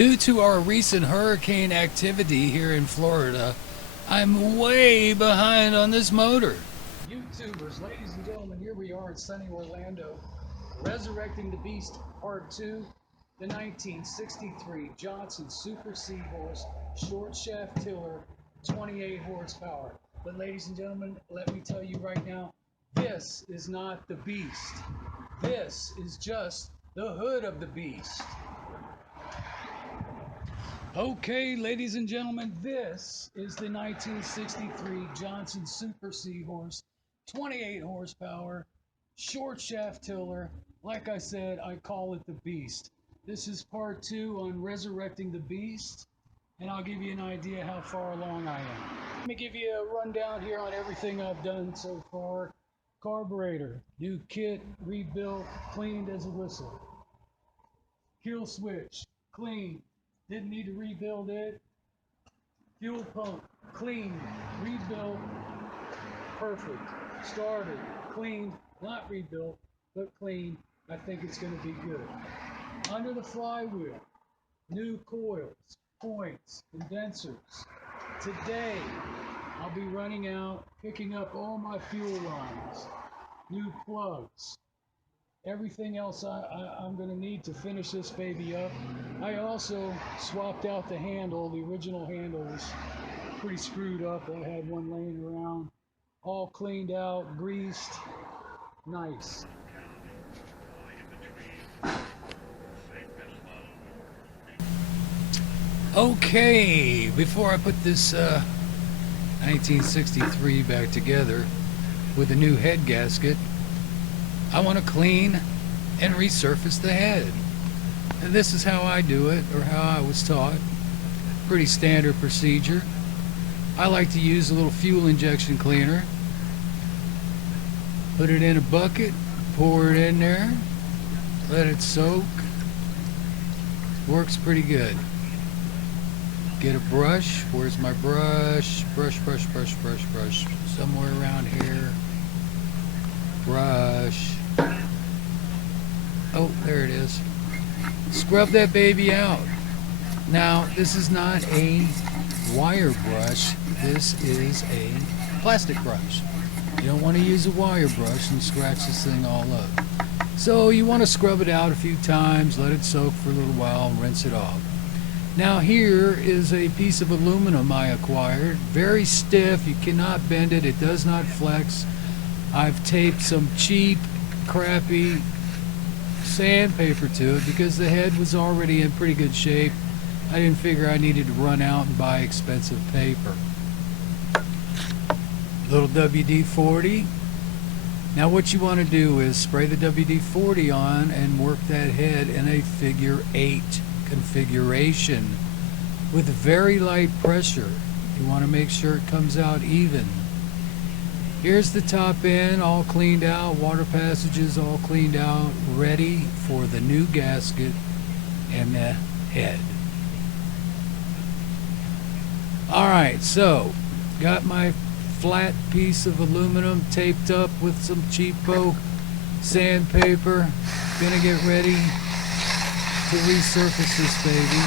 Due to our recent hurricane activity here in Florida, I'm way behind on this motor. YouTubers, ladies and gentlemen, here we are in sunny Orlando, resurrecting the beast, part 2, the 1963 Johnson Super Seahorse short shaft tiller, 28 horsepower. But ladies and gentlemen, let me tell you right now, this is not the beast. This is just the hood of the beast. Okay, ladies and gentlemen, this is the 1963 Johnson Super Seahorse, 28 horsepower, short shaft tiller. Like I said, I call it the beast. This is part 2 on resurrecting the beast, and I'll give you an idea how far along I am. Let me give you a rundown here on everything I've done so far. Carburetor, new kit, rebuilt, cleaned as a whistle. Kill switch, clean. Didn't need to rebuild it. Fuel pump, clean, rebuilt, perfect. Starter, cleaned, not rebuilt, but clean. I think it's going to be good. Under the flywheel, new coils, points, condensers. Today, I'll be running out, picking up all my fuel lines, new plugs. Everything else I'm going to need to finish this baby up. I also swapped out the handle. The original handle was pretty screwed up. I had one laying around, all cleaned out, greased, nice. Okay, before I put this 1963 back together with a new head gasket, I want to clean and resurface the head. And this is how I do it, or how I was taught. Pretty standard procedure. I like to use a little fuel injection cleaner. Put it in a bucket, pour it in there, let it soak. Works pretty good. Get a brush. Where's my brush? Brush. Somewhere around here. Brush. Oh, there it is. Scrub that baby out. Now, this is not a wire brush. This is a plastic brush. You don't want to use a wire brush and scratch this thing all up. So you want to scrub it out a few times, let it soak for a little while, and rinse it off. Now here is a piece of aluminum I acquired. Very stiff. You cannot bend it. It does not flex. I've taped some cheap, crappy sandpaper to it because the head was already in pretty good shape. I didn't figure I needed to run out and buy expensive paper. Little WD-40. Now what you want to do is spray the WD-40 on and work that head in a figure 8 configuration with very light pressure. You want to make sure it comes out even. Here's the top end, all cleaned out, water passages all cleaned out, ready for the new gasket and the head. Alright, so got my flat piece of aluminum taped up with some cheapo sandpaper. Gonna get ready to resurface this baby.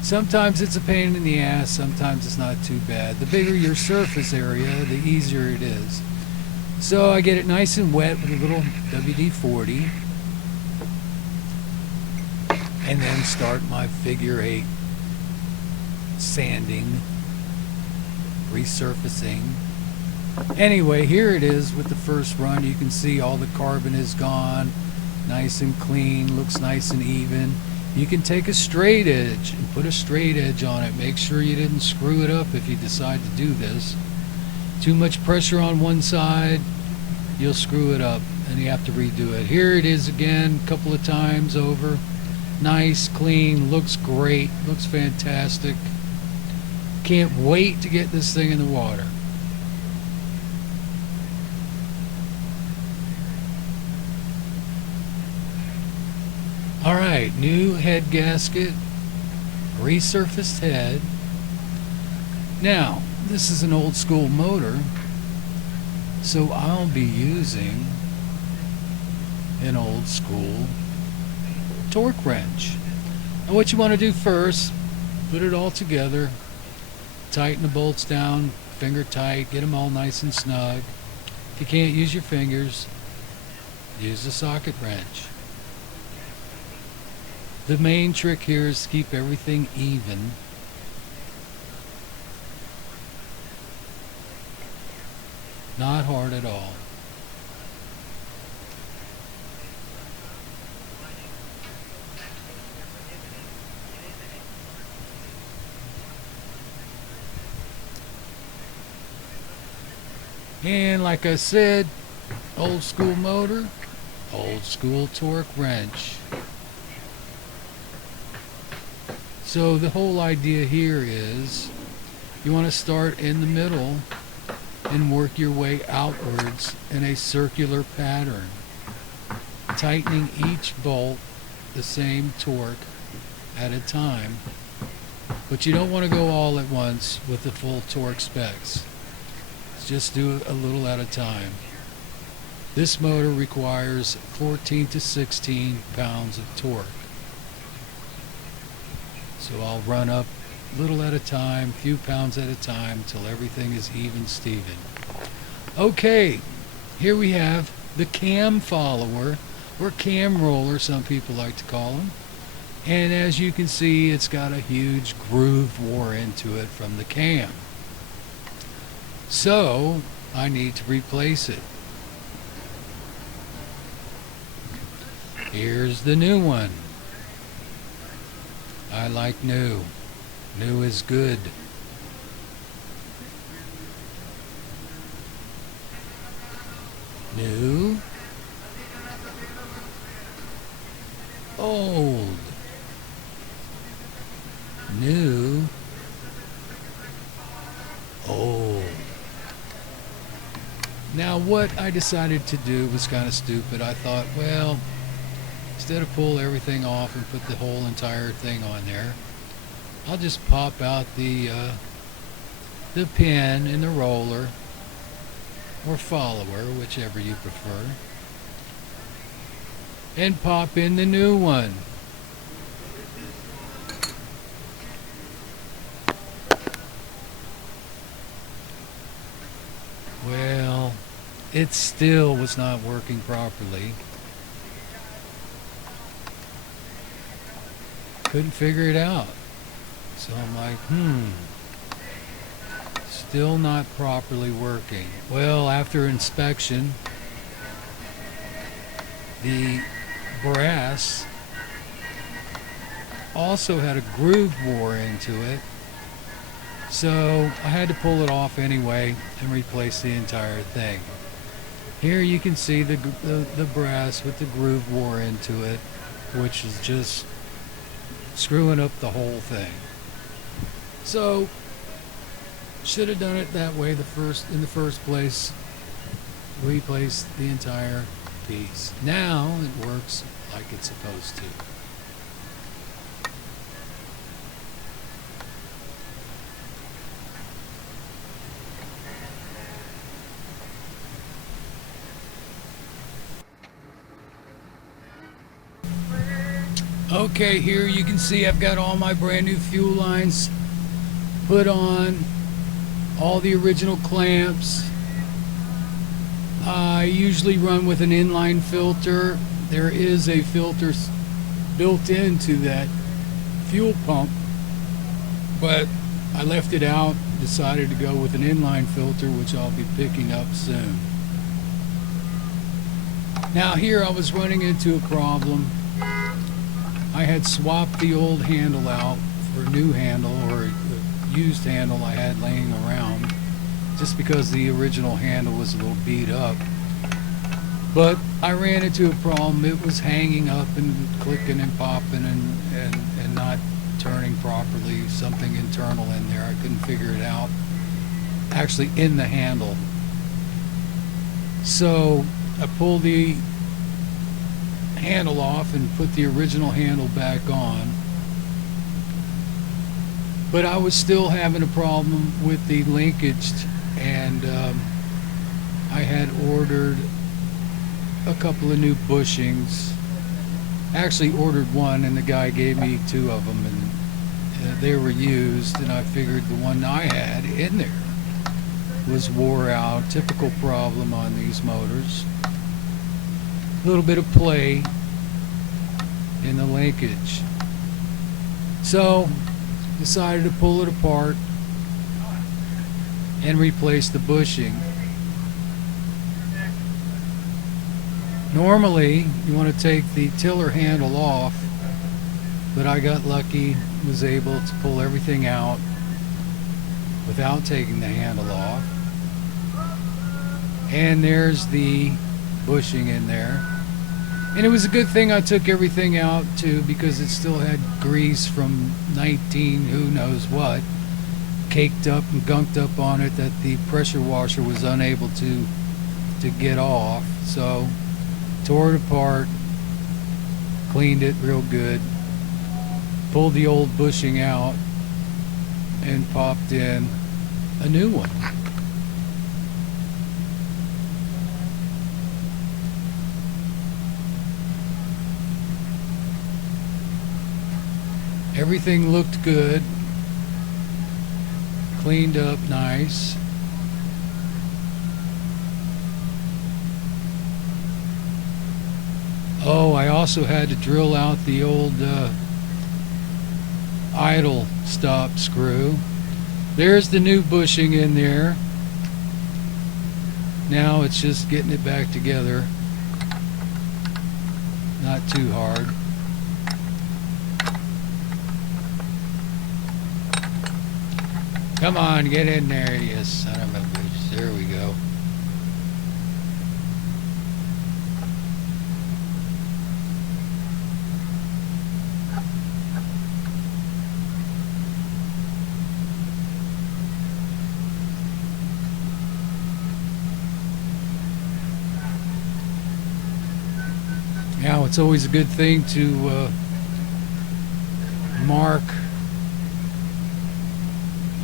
Sometimes it's a pain in the ass, sometimes it's not too bad. The bigger your surface area, the easier it is. So I get it nice and wet with a little WD-40 and then start my figure 8 sanding, resurfacing. Anyway, here it is with the first run. You can see all the carbon is gone, nice and clean, looks nice and even. You can take a straight edge and put a straight edge on it. Make sure you didn't screw it up if you decide to do this. Too much pressure on one side, you'll screw it up and you have to redo it. Here it is again, a couple of times over. Nice, clean, looks great, looks fantastic. Can't wait to get this thing in the water. Alright, new head gasket, resurfaced head. Now, this is an old school motor, so I'll be using an old school torque wrench. And what you want to do first, put it all together, tighten the bolts down, finger tight, get them all nice and snug. If you can't use your fingers, use the socket wrench. The main trick here is to keep everything even. Not hard at all. And like I said, old school motor, old school torque wrench. So the whole idea here is you want to start in the middle and work your way outwards in a circular pattern, tightening each bolt the same torque at a time. But you don't want to go all at once with the full torque specs. Just do it a little at a time. This motor requires 14 to 16 pounds of torque. So I'll run up little at a time, few pounds at a time, till everything is even Steven. Okay, here we have the cam follower, or cam roller, some people like to call them. And as you can see, it's got a huge groove wore into it from the cam. So I need to replace it. Here's the new one. I like new. New is good. New. Old. New. Old. Now what I decided to do was kind of stupid. I thought, well, instead of pull everything off and put the whole entire thing on there, I'll just pop out the pin in the roller, or follower, whichever you prefer, and pop in the new one. Well, it still was not working properly. Couldn't figure it out. So I'm like, still not properly working. Well, after inspection, the brass also had a groove wore into it. So I had to pull it off anyway and replace the entire thing. Here you can see the brass with the groove wore into it, which is just screwing up the whole thing. So should have done it that way in the first place. Replaced the entire piece. Now it works like it's supposed to. Okay, here you can see I've got all my brand new fuel lines put on, all the original clamps. I usually run with an inline filter. There is a filter built into that fuel pump, but I left it out, decided to go with an inline filter, which I'll be picking up soon. Now here I was running into a problem. I had swapped the old handle out for a new handle, or a used handle I had laying around, just because the original handle was a little beat up. But I ran into a problem. It was hanging up and clicking and popping and not turning properly. Something internal in there. I couldn't figure it out. Actually in the handle. So I pulled the handle off and put the original handle back on, but I was still having a problem with the linkage, and I had ordered a couple of new bushings Actually ordered one, and the guy gave me two of them, and they were used, and I figured the one I had in there was wore out. Typical problem on these motors. A little bit of play in the linkage. So decided to pull it apart and replace the bushing. Normally you want to take the tiller handle off, but I got lucky, was able to pull everything out without taking the handle off. And there's the bushing in there. And it was a good thing I took everything out too, because it still had grease from 19 who knows what caked up and gunked up on it that the pressure washer was unable to get off. So tore it apart, cleaned it real good, pulled the old bushing out, and popped in a new one. Everything looked good, cleaned up nice. Oh, I also had to drill out the old idle stop screw. There's the new bushing in there. Now it's just getting it back together. Not too hard. Come on, get in there, you son of a bitch. There we go. Now, it's always a good thing to mark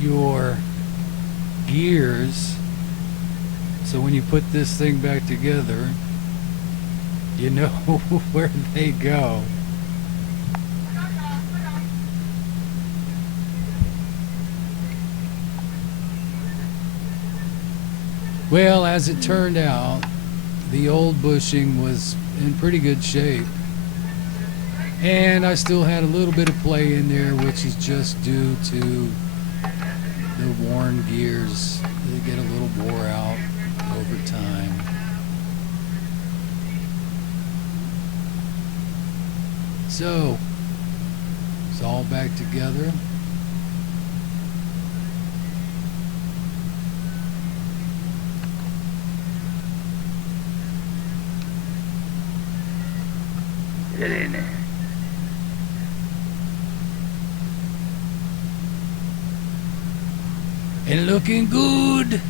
your gears, so when you put this thing back together, you know where they go. Well, as it turned out, the old bushing was in pretty good shape, and I still had a little bit of play in there, which is just due to the worn gears. They get a little wore out over time. So it's all back together. Get in there. And looking good.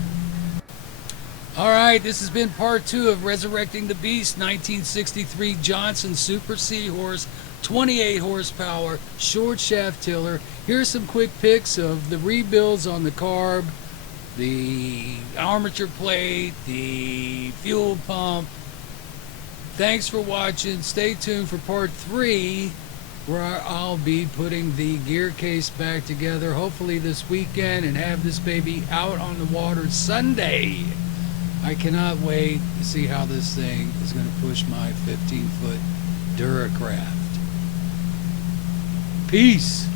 Alright, this has been part 2 of Resurrecting the Beast, 1963 Johnson Super Seahorse, 28 horsepower, short shaft tiller. Here's some quick pics of the rebuilds on the carb, the armature plate, the fuel pump. Thanks for watching. Stay tuned for part 3, where I'll be putting the gear case back together, hopefully this weekend, and have this baby out on the water Sunday. I cannot wait to see how this thing is going to push my 15-foot Duracraft. Peace.